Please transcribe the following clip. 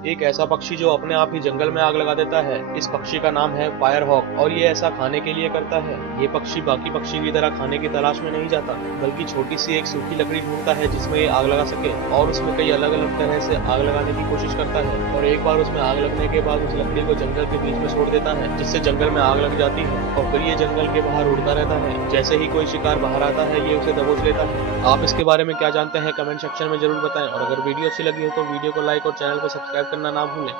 एक ऐसा पक्षी जो अपने आप ही जंगल में आग लगा देता है। इस पक्षी का नाम है फायर हॉक और ये ऐसा खाने के लिए करता है। ये पक्षी बाकी पक्षी की तरह खाने की तलाश में नहीं जाता, बल्कि छोटी सी एक सूखी लकड़ी ढूंढता है जिसमें ये आग लगा सके और उसमें कई अलग अलग तरह से आग लगाने की कोशिश करता है। और एक बार उसमें आग लगने के बाद उस लकड़ी को जंगल के बीच में छोड़ देता है, जिससे जंगल में आग लग जाती है और फिर ये जंगल के बाहर उड़ता रहता है। जैसे ही कोई शिकार बाहर आता है ये उसे दबोच लेता है। आप इसके बारे में क्या जानते हैं कमेंट सेक्शन में जरूर बताएं और अगर वीडियो अच्छी लगी हो तो वीडियो को लाइक और चैनल को सब्सक्राइब करना ना भूलें।